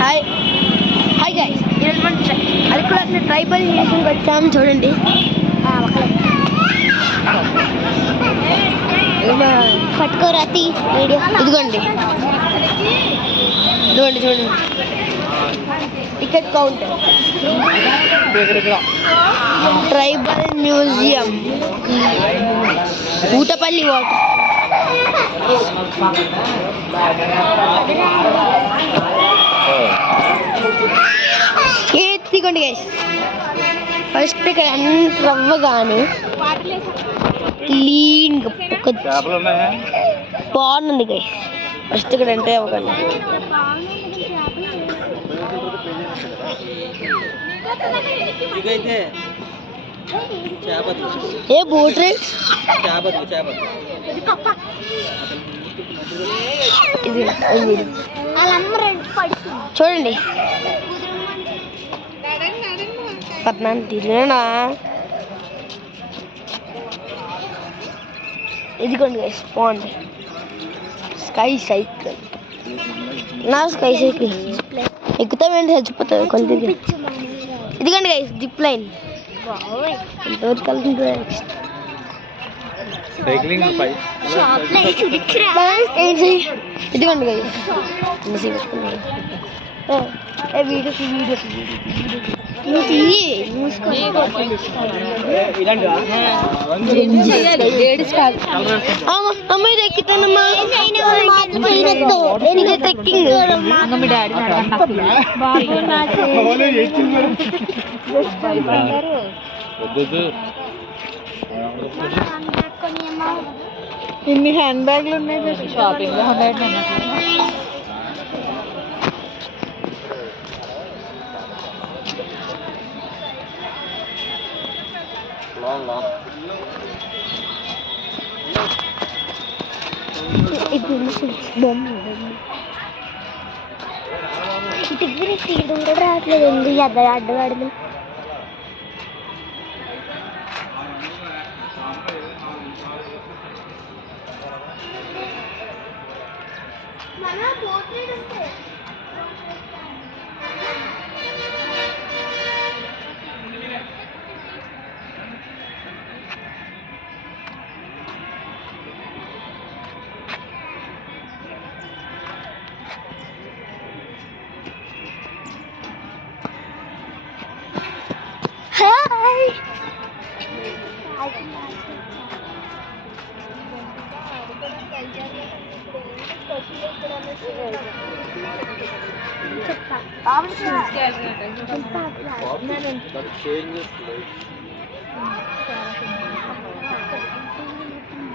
Hi hi guys, ఈరోజు మనం Araku tribal నేషన్కి వచ్చాము. చూడండి, పట్టుకోరాతి వీడియో. ఇదిగోండి చూడండి చూడండి, ticket counter, tribal museum, Ootapalli water. తీసుకోండి గైస్. ఫస్ట్ ఇక్కడ ఎంటర్ అవ్వగానే క్లీన్గా బాగుంది గైస్. ఫస్ట్ ఇక్కడ ఎంటర్ అవ్వగానే ఏ బోట్ రైడ్ చూడండి. పద్నాలుగు తిరిగినా ఇదిగోండి గైస్, బాగుంది. స్కై సైకిల్, నా స్కై సైకిల్ ఎక్కుతామేంటి చచ్చిపోతుంది కొంత. ఇదిగోండి గైస్, జిప్ లైన్. ఎంతవరకు వెళ్తుంది? ఇదిగోండి గైస్, అమ్మాయి ఎక్కితానమ్మా. ఇన్ని హ్యాండ్ బ్యాగ్లు ఉన్నాయి షాపింగ్ లో. రావట్లేదు, ఎందుకు అడ్డగాడదు.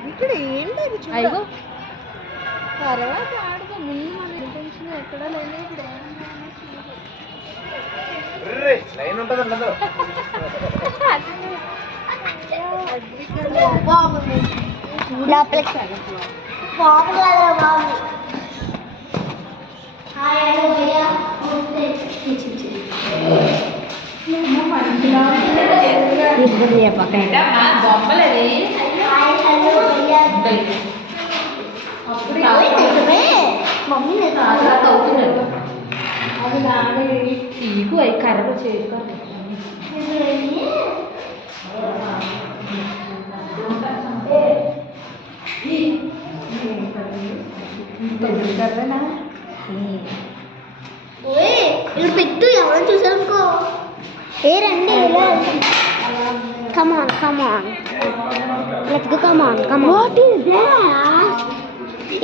ఇక్కడ ఏంటి తర్వాత ఆడదా ముందు మన ఇంటెన్షన్ ఎక్కడ లేదు. తీకు అవి కర్ర చేసుకోవాలి. పెట్టు, ఎవరు చూసానుకో. ఏ రండి, come on come on, let's go, come on come on. What is that?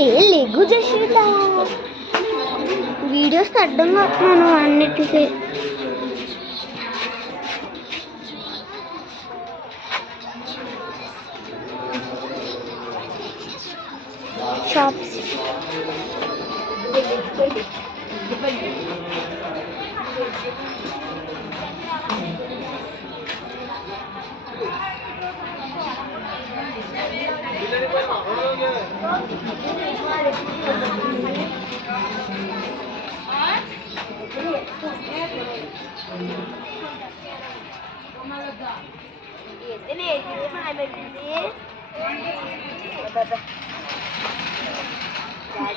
ఏ లెగ్గు జస్ట్ వీడియోస్ అడ్డం వస్తున్నాను అన్నిటికీ. షాప్స్,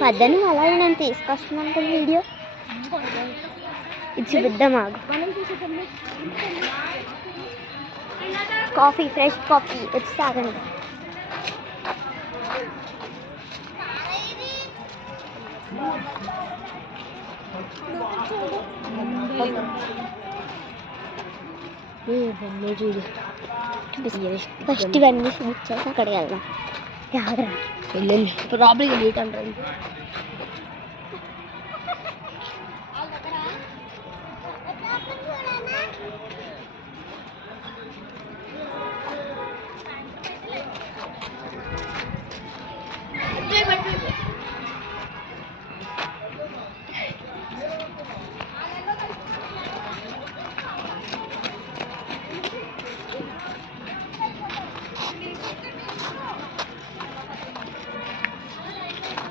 పద్దని అలాగే నేను తీసుకొస్తున్నాను కదా వీడియో. ఇది చూపిద్దాం ఆగు. కాఫీ, ఫ్రెష్ కాఫీ వచ్చి తాగండి. చూడు ఫస్ట్ ఇవన్నీ చూపించాక అక్కడికి వెళ్దాం. వెళ్ళండి ప్రాబ్లం లేట్ అంటారు.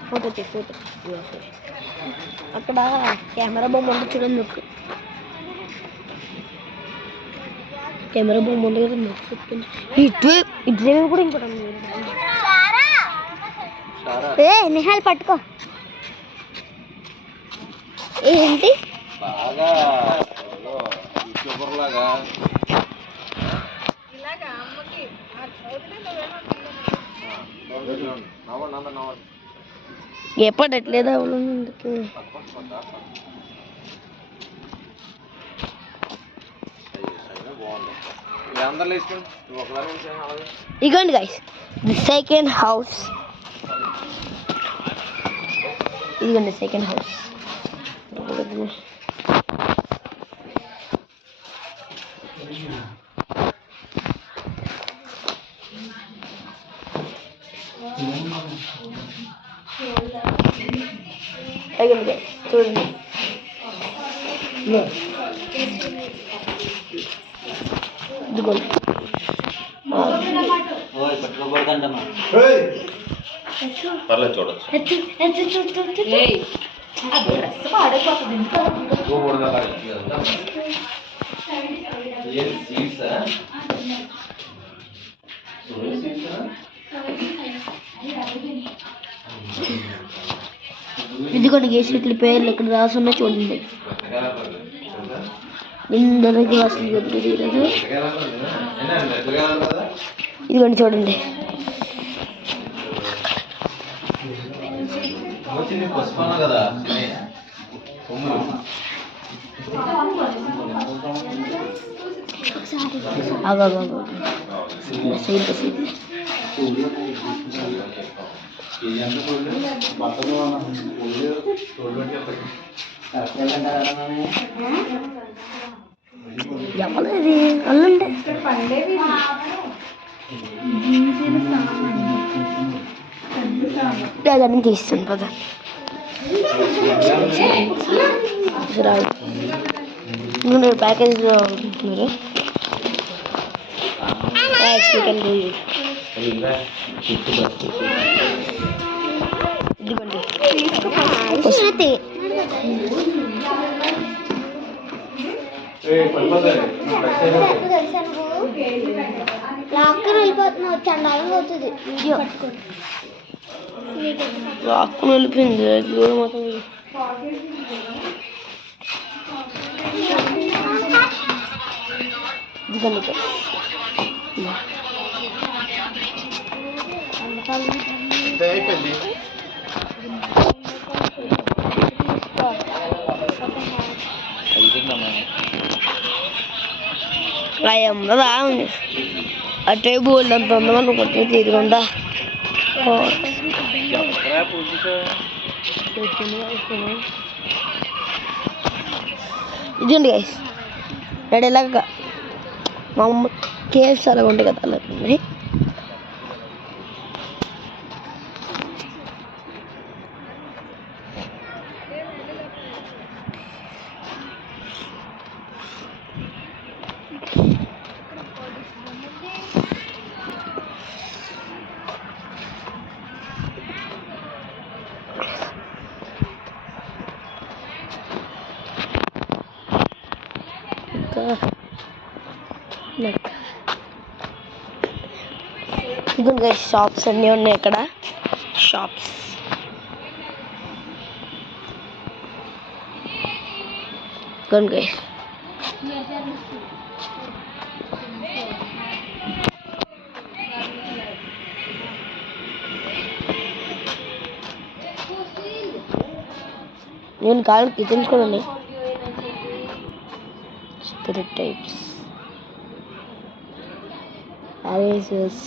ఫోటో ఫోటో అక్కడ కెమెరా బొమ్మ ఉంది చూడండి. నొక్కు కెమెరా బొమ్మ ఉంది కదా, నొక్కు చెప్తుంది. ఇటు కూడా ఇంకోటి ఉంది. ఏ నిహాల్ పట్టుకో. ఏంటి ఎప్పట్లేదా ముందుకు ఇగోండి గైస్ ది సెకండ్ హౌస్. ఇదిగోండి సెకండ్ హౌస్. చూడండి ఇదిగోండి ఇదిగోండి గేసెట్ల పేర్లు ఇక్కడ రాసున్నా చూడండి. ఇందరికి అసలు ఇదిగోండి చూడండి. ఎవరేది అల్లండి అదని తీస్తాను పద. నువ్వు ప్యాకేజ్లో మీరు ఇదిగోండి లాక్కుని వెళ్ళిపోతున్నా చండాలంగా అవుతుంది వీడియో. లాక్కుని వెళ్ళిపోయింది దూరం అవుతుంది. ఇదిగోండి అయ్యమ్మదా ఆ టేబుల్ అంత ఉందని కొట్టి తీరుకుందా. ఇదండి గైస్ రెడీ ఎలాగా మా అమ్మ కేఎఫ్స్ అలాగ ఉంటాయి కదా అలా ఉన్నాయి. ఇదిగోండి షాప్స్ అన్నీ ఉన్నాయి ఇక్కడ. Shops Kan guys. Ini kalian kitchen sekolah nih. Stereotypes. Arises.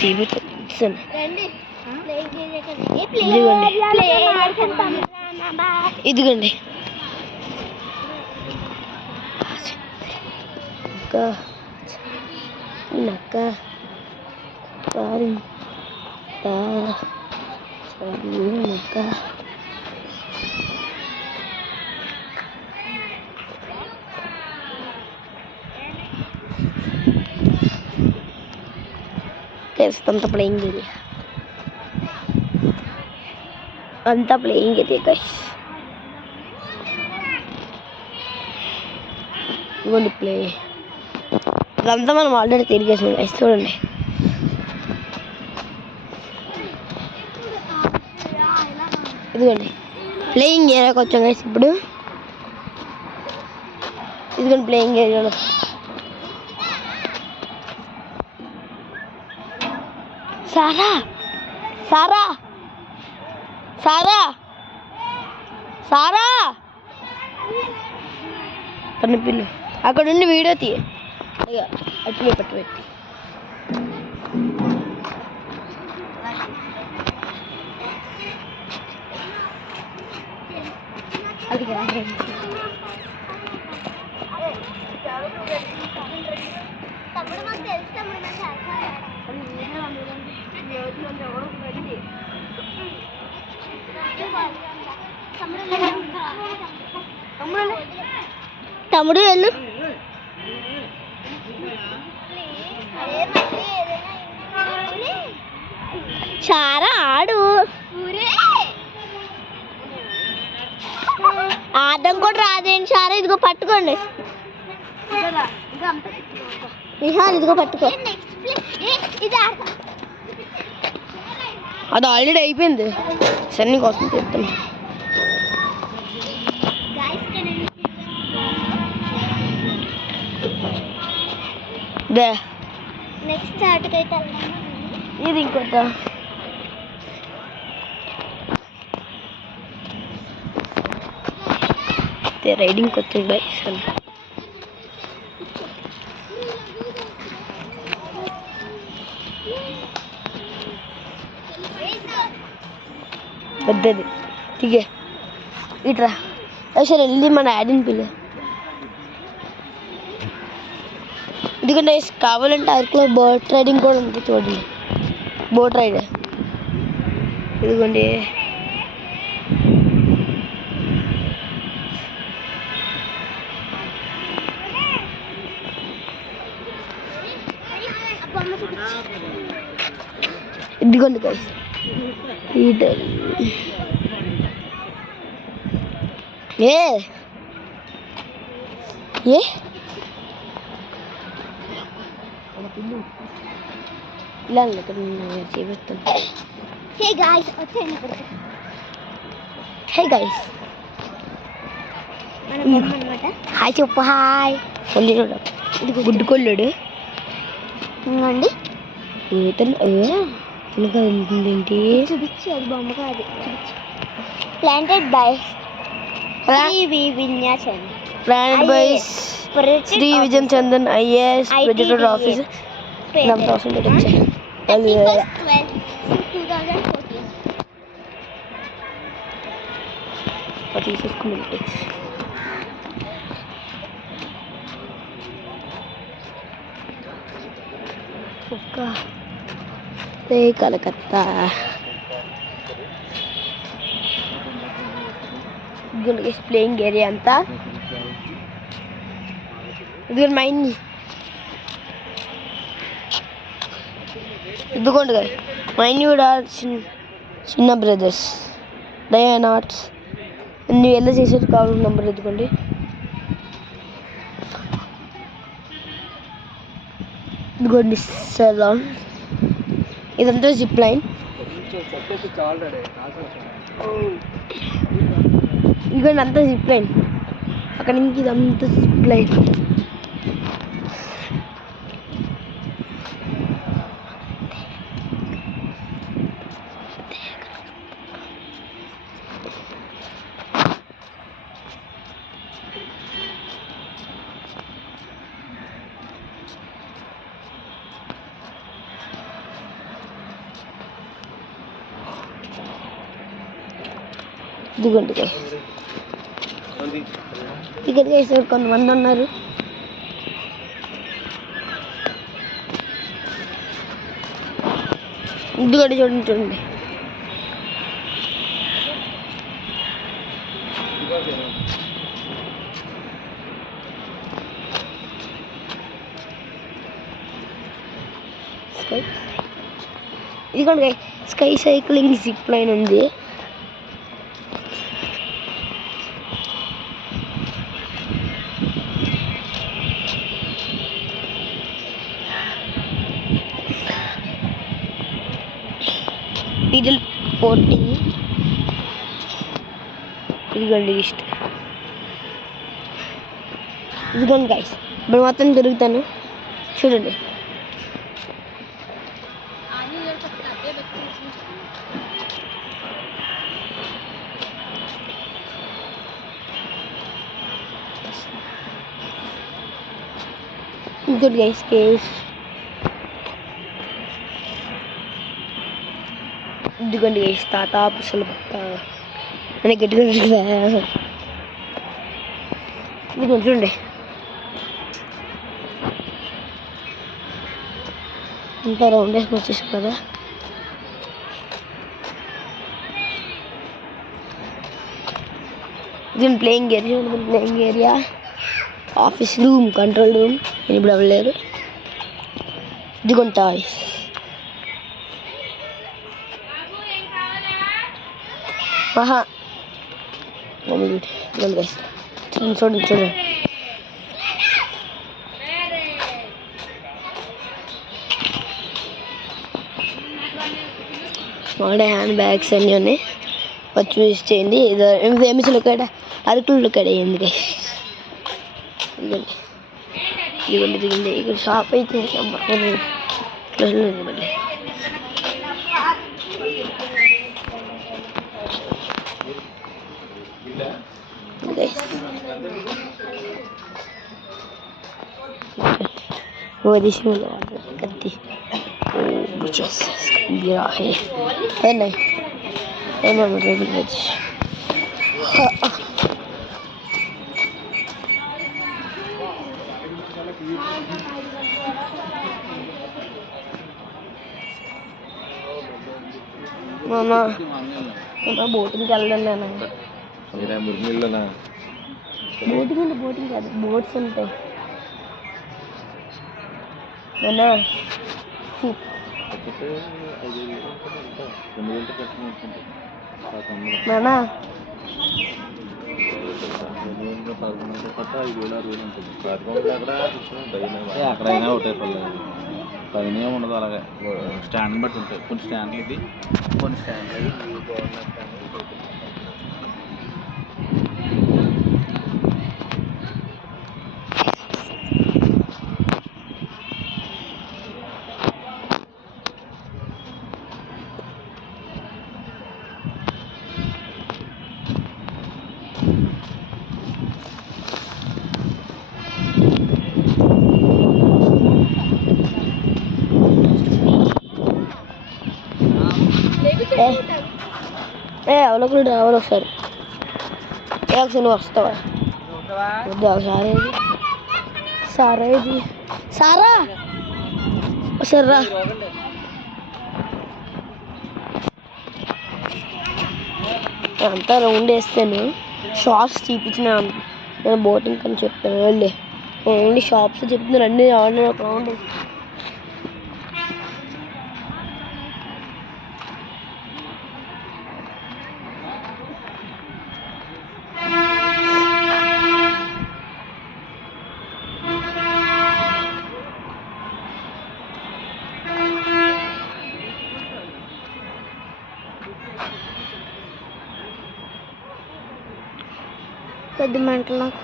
TV terusan. ఇదిగోండి నక్క నక్క అంతా ప్లేయింగ్ ఏరియా గైస్. ఇదిగోండి ప్లే. అదంతా మనం ఆల్రెడీ తిరిగేసాం గైస్. చూడండి ఇదిగోండి ప్లేయింగ్ ఏరియాకి వచ్చాం గైస్. ఇప్పుడు ఇదిగోండి ప్లేయింగ్ ఏరియాలో సారా సారా సారా సారా పన్ను పిల్లు అక్కడ నుండి వీడియో తీయ అట్లే పట్టు పెట్టి అది తమ్ముడు వెళ్ళు. చారా ఆడు ఆడడం కూడా రాదేంటి చారా. ఇదిగో పట్టుకోండి నిహాల్, ఇదిగో పట్టుకో. అది ఆల్రెడీ అయిపోయింది. సన్నీ కోసం చెప్తాను. నెక్స్ట్ ఆటకైతే ఇది ఇంకొక రైడింగ్కి వచ్చింది గైస్. పెద్దది దిగే ఇట్రా. అసలు వెళ్ళి మన డాడీని పిల్ల. ఎందుకంటే కావాలంటే అరకులో బోట్ రైడింగ్ కూడా ఉంది. చూడండి బోట్ రైడ్. ఇదిగోండి ఇదిగోండి గైస్. ఏ ఏ ఇలా చేపిస్తాను. హే గాయ్స్ వచ్చేయండి. హే గాయ్స్ హాయ్ చెప్పు. హాయ్ ఇది గుడ్డు కొల్లాడు అండి. ఏంటి చూపించి అది బొమ్మ కాదు. ప్లాంటెడ్ బై విన్యాసన్. Planted by Shri Vijayan Chandan IAS president officer. Calcutta ఇదిగోండి ప్లేయింగ్ ఏరియా అంతా. ఇదిగోండి మైన్, ఇదిగోండి మైన్ కూడా చిన్న బ్రదర్స్ డయానాట్స్ అన్ని ఎలా చేసేది కావాలి నెంబర్. ఇదిగోండి ఇదిగోండి సలాన్, ఇదంతా జిప్ లైన్. ఇదిగోండి అంతా జిప్ లైన్, అక్కడ నుంచి ఇదంతా జిప్ లైన్. ఇదిగోండి ఇక్కడ చేసే కొంతమంది ఉన్నారు. ఇదిగోండి చూడండి ఇదిగోండి స్కై సైక్లింగ్ జిప్ లైన్ ఉంది. డీజిల్ పోర్టింగ్ ఇదిగోండి ఇష్టం. ఇదిగోండి గైస్ ఇప్పుడు మొత్తం తిరుగుతాను చూడండి. ఇంకోటి గైస్ కేవ్స్, ఇదిగోండి గైస్ తాత పుసలు పక్క అని గట్టిగా ఇదిగోండి చూడండి. అంతా రౌండ్ వేసుకొని వచ్చేసాం కదా. ఇది playing area, playing area, office room, control room, నేను ఇప్పుడు అవ్వలేరు. ఇదిగోండి టాయ్స్, ఆహా చూడండి చూడండి. వాడే హ్యాండ్ బ్యాగ్స్ అన్నీ ఉన్నాయి, వచ్చి యూజ్ చేయండి. ఫేమస్ లొకేట అరకులు లొకేట అయ్యింది. ఇదిగోండి దిగింది. ఇక్కడ షాప్ అయితే క్లోజ్ ఉంది మళ్ళీ. वो दिशा में करती गिरा है नहीं है मैं मतलब मामा मामा बोटिंग चल रहा है मेरा मुर्गिल ना बोटिंग काదు బోట్స్ ఉంటాయి నానా. నానా అక్కడైనా ఒకటే పదినే ఉండదు. అలాగే స్టాండ్ బట్టి ఉంటాయి. కొన్ని స్టాండ్లు ఇది, కొన్ని స్టాండ్లు ఎవరికి రావాలి ఒకసారి. ఒకసారి నువ్వు వస్తావా? వద్దా సారా ఇది, సారా ఇది, సారా ఒకసారి రా. అంతా రౌండ్ వేస్తాను. షాప్స్ చూపించిన నేను బోటింగ్ అని చెప్తాను వెళ్ళి ఓన్లీ షాప్స్ చెప్తున్నారు అన్నీ ఆడిన ఒక రౌండ్ పెద్ద మెంటల్ నాకు